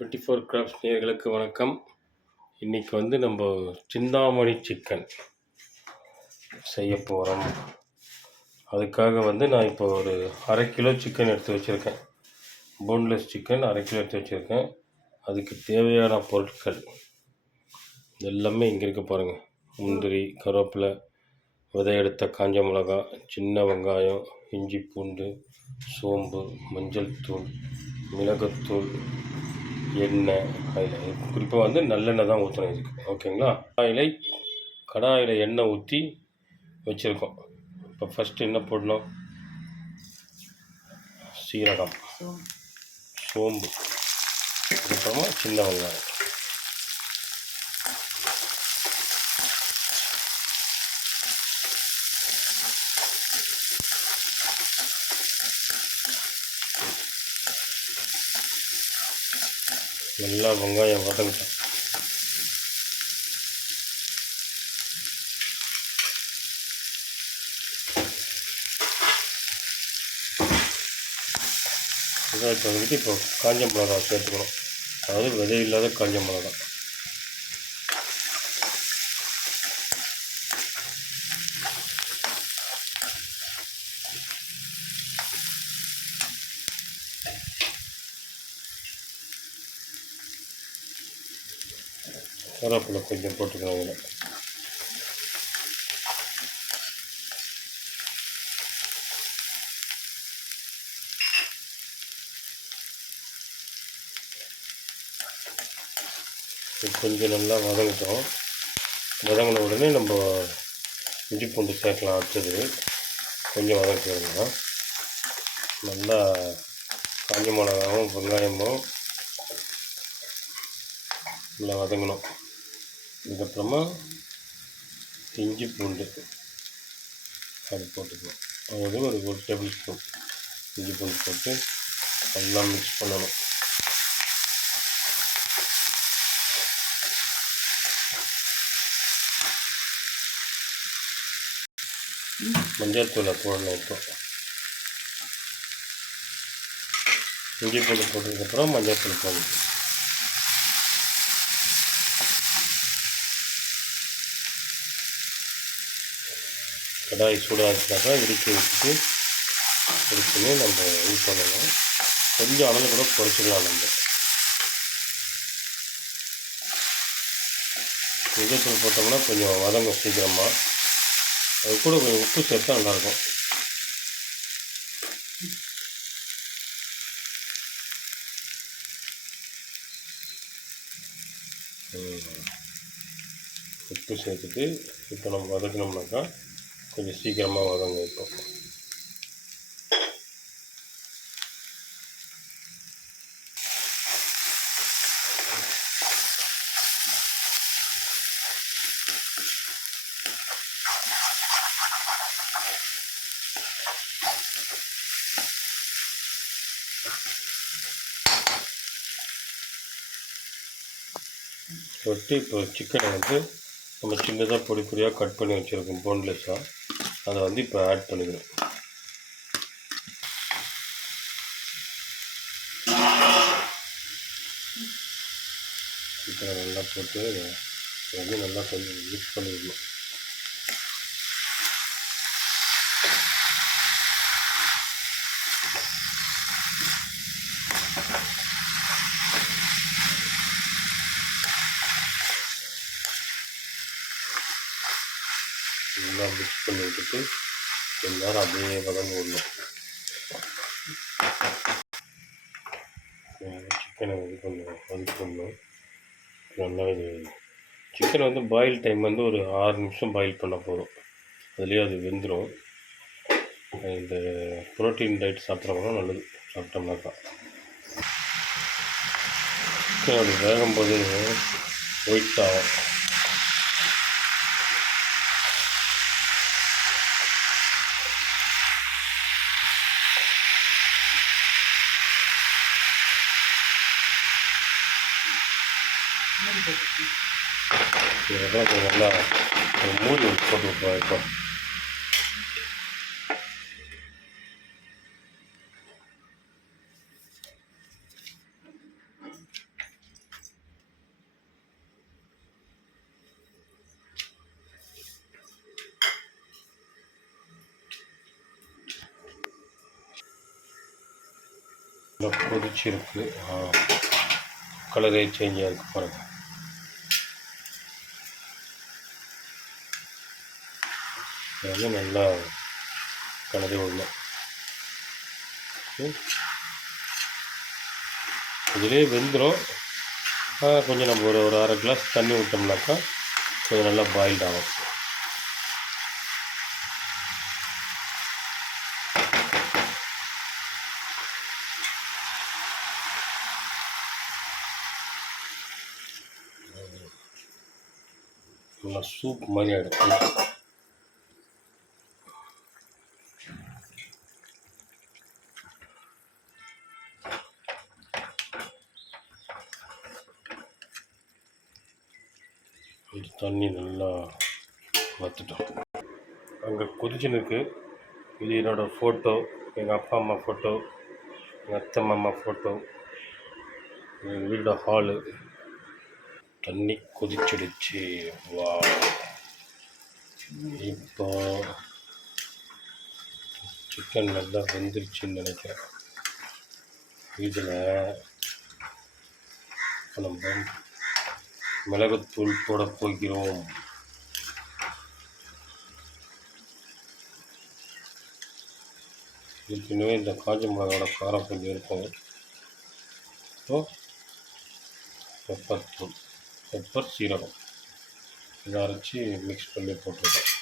24 crafts நேயர்களுக்கு வணக்கம். இன்றைக்கி வந்து நம்ம சிந்தாமணி சிக்கன் செய்ய போகிறோம். அதுக்காக வந்து நான் இப்போ ஒரு 1/2 கிலோ சிக்கன் எடுத்து வச்சுருக்கேன். போன்லெஸ் சிக்கன் 1/2 கிலோ எடுத்து வச்சுருக்கேன். அதுக்கு தேவையான பொருட்கள் எல்லாமே இங்கே இருக்க பாருங்கள். முந்திரி, கருவேப்பிலை, விதையெடுத்த காஞ்ச மிளகா, சின்ன வெங்காயம், இஞ்சி பூண்டு, சோம்பு, மஞ்சள் தூள், மிளகுத்தூள், எண்ணெய். அதில் குறிப்பாக வந்து நல்லெண்ணெய் தான் ஊற்றணும் இதுக்கு, ஓகேங்களா? கடாயில் எண்ணெய் ஊற்றி வச்சுருக்கோம். இப்போ ஃபஸ்ட்டு என்ன போடணும்? சீரகம், சோம்பு, அதுக்கப்புறமா சின்ன வெங்காயம். நல்லா வெங்காயம் வதங்கட்டும். வெங்காயத்தை வந்துட்டு இப்போ காஞ்ச மிளகா சேர்த்துக்கணும். அதாவது விதை இல்லாத காஞ்ச மிளகா. கருவேப்பிலை கொஞ்சம் போட்டுக்கணும் அதில். கொஞ்சம் நல்லா வதங்கட்டும். வதங்கின உடனே நம்ம இஞ்சி பூண்டு சேர்க்கலாம். அடுத்தது கொஞ்சம் வதக்கிடுங்க. நல்லா காஞ்ச மிளகாவும் வெங்காயமும் நல்லா வதங்கணும். இதுக்கப்புறமா இஞ்சி பூண்டு அது போட்டுக்கணும். அதாவது ஒரு டேபிள் ஸ்பூன் இஞ்சி பூண்டு போட்டு நல்லா மிக்ஸ் பண்ணணும். மஞ்சள் தூளை போடணும். இப்போ இஞ்சி பூண்டு போட்டதுக்கப்புறம் மஞ்சள் தூள் போடணும். கடாய் சூடாச்சுனாக்கா இடித்து வச்சுட்டு நம்ம யூஸ் பண்ணணும். கொஞ்சம் அளவு கூட குறைச்சிக்கலாம். நம்ம மஞ்சள் போட்டோம்னா கொஞ்சம் வதங்கும் சீக்கிரமாக. அது கூட கொஞ்சம் உப்பு சேர்த்தா நல்லாயிருக்கும். உப்பு சேர்த்துட்டு இப்போ நம்ம வதக்கினோம்னாக்கா கொஞ்சம் சீக்கிரமாக வதங்கும். இப்போ தொட்டு இப்போ சிக்கனை வந்து நம்ம சின்னதாக பொடி பொடியாக கட் பண்ணி வச்சுருக்கோம் போன்லெஸ்ஸாக. அதை வந்து இப்போ ஆட் பண்ணிக்கணும். சிக்கனை நல்லா போட்டு வந்து நல்லா கொஞ்சம் மிக்ஸ் பண்ணிக்கணும். நல்லா மிக்ஸ் பண்ணி விட்டுட்டு கொஞ்ச நேரம் அப்படியே வதங்க விடணும். சிக்கனை வந்து கொஞ்சம் வதக்கணும். நல்லா இது சிக்கனை வந்து பாயில் டைம் வந்து ஒரு 6 நிமிஷம் பாயில் பண்ணால் போதும். அதுலேயே அது வெந்துடும். இந்த ப்ரோட்டீன் டயட் சாப்பிட்றவங்க நல்லது சாப்பிட்டோம்னாக்கா. சிக்கன் அது வேகும்போது ஒயிட் ஆகும். இதெல்லாம் கொஞ்சம் நல்லா மூடி போட்டு விட்ருவோம். இப்போ நல்லா கொதிச்சிருக்கு. கலரே சேஞ்ச் ஆகிருக்கு பாருங்கள். அது நல்லா கலரி விடணும். இதிலே வெந்துடும். கொஞ்சம் நம்ம ஒரு அரை கிளாஸ் தண்ணி விட்டோம்னாக்கா கொஞ்சம் நல்லா பாயில்ட் ஆகும். நல்லா சூப் மாதிரி ஆகிடும். தண்ணி நல்லா வற்றுட்டோம். அங்கே கொதிச்சுன்னு இருக்குது. இது என்னோடய ஃபோட்டோ, எங்கள் அப்பா அம்மா ஃபோட்டோ, எங்கள் அத்தை மாமா ஃபோட்டோ, எங்கள் வீடோட ஹாலு. தண்ணி கொதிச்சிடுச்சு. வா, இப்போ சிக்கன் நல்லா வெந்துருச்சுன்னு நினைக்கிறேன். இதில் நம்ம மிளகுத்தூள் போட போகிறோம். ஏற்கனவே இந்த காஞ்ச மிளகாவோட காரம் கொஞ்சம் இருக்கும். ஸோ பெப்பர் தூள், பெப்பர் சீரகம் இதை அரைச்சி மிக்ஸ் பண்ணி போட்டுருக்கேன்.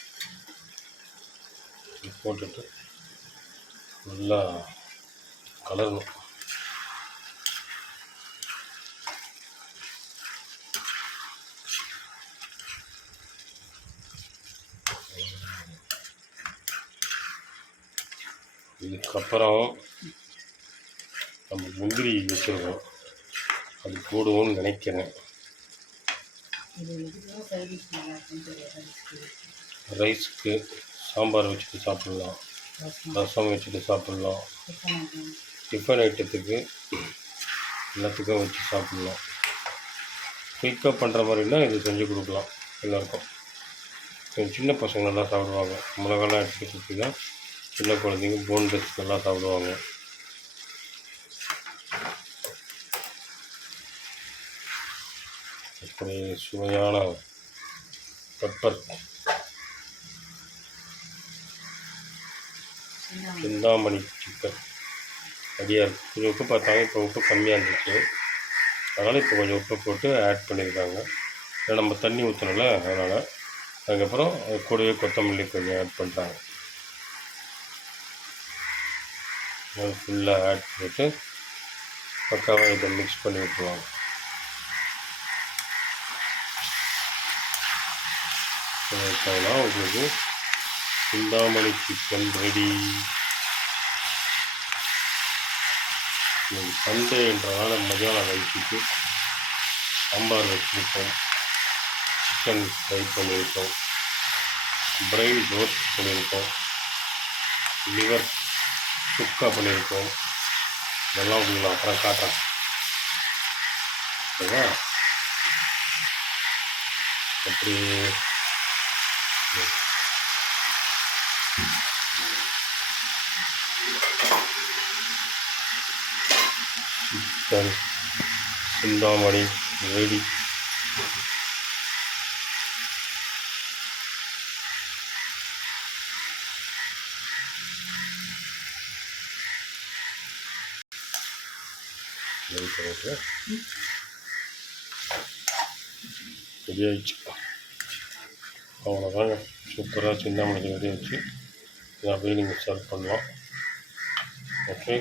போட்டுட்டு நல்லா கலரணும். இதுக்கப்புறம் நம்ம முந்திரி வச்சுருக்கோம், அது போடுவோம்னு நினைக்கிறேன். ரைஸ்க்கு சாம்பார் வச்சுட்டு சாப்பிட்லாம், ரசம் வச்சுட்டு சாப்பிட்லாம், டிஃபன் ஐட்டத்துக்கு எல்லாத்துக்கும் வச்சு சாப்பிட்லாம். குயிக்காக பண்ணுற மாதிரினா இது செஞ்சு கொடுக்கலாம் எல்லாருக்கும். சின்ன பசங்க நல்லா சாப்பிடுவாங்க. மிளகாலாம் எடுத்து கொடுத்தீங்கன்னா சின்ன குழந்தைங்க போன்லெஸ் நல்லா சாப்பிடுவாங்க. அப்படி சுவையான பெப்பர் சிந்தாமணி சிக்கன் ரெடியாக இருக்குது. கொஞ்சம் உப்பு பார்த்தாங்க, இப்போ உப்பு கம்மியாக இருந்துச்சு, அதனால் இப்போ கொஞ்சம் உப்பு போட்டு ஆட் பண்ணியிருக்காங்க. ஏன்னா நம்ம தண்ணி ஊற்றணும்ல, அதனால். அதுக்கப்புறம் அது கூடவே கொத்தமல்லி கொஞ்சம் ஆட் பண்ணுறாங்க. அது ஃபுல்லாக ஆட் பண்ணிவிட்டு பக்காவாக இதை மிக்ஸ் பண்ணி விட்டுருவாங்க. உங்களுக்கு சிந்தாமணி சிக்கன் ரெடி. சண்டேன்றதால மதியானம் லஞ்சுக்கு சாம்பார் வச்சுருக்கோம், சிக்கன் ஃப்ரை பண்ணியிருக்கோம், பிரெயின் ரோஸ்ட் பண்ணியிருக்கோம், லிவர் சுக்கா பண்ணியிருக்கோம். இதெல்லாம் உங்களுக்கு அப்புறம் காட்டுறேன். ஓகேவா? அப்படி சிக்கன் சிந்தாமணி ரெடி. ரெடி ஆயிடுச்சு. அவ்வளோதாங்க, சூப்பராக சிந்தாமணி ரெடி ஆயிடுச்சு. இதை அப்படியே நீங்கள் சர்வ் பண்ணலாம். ஓகே.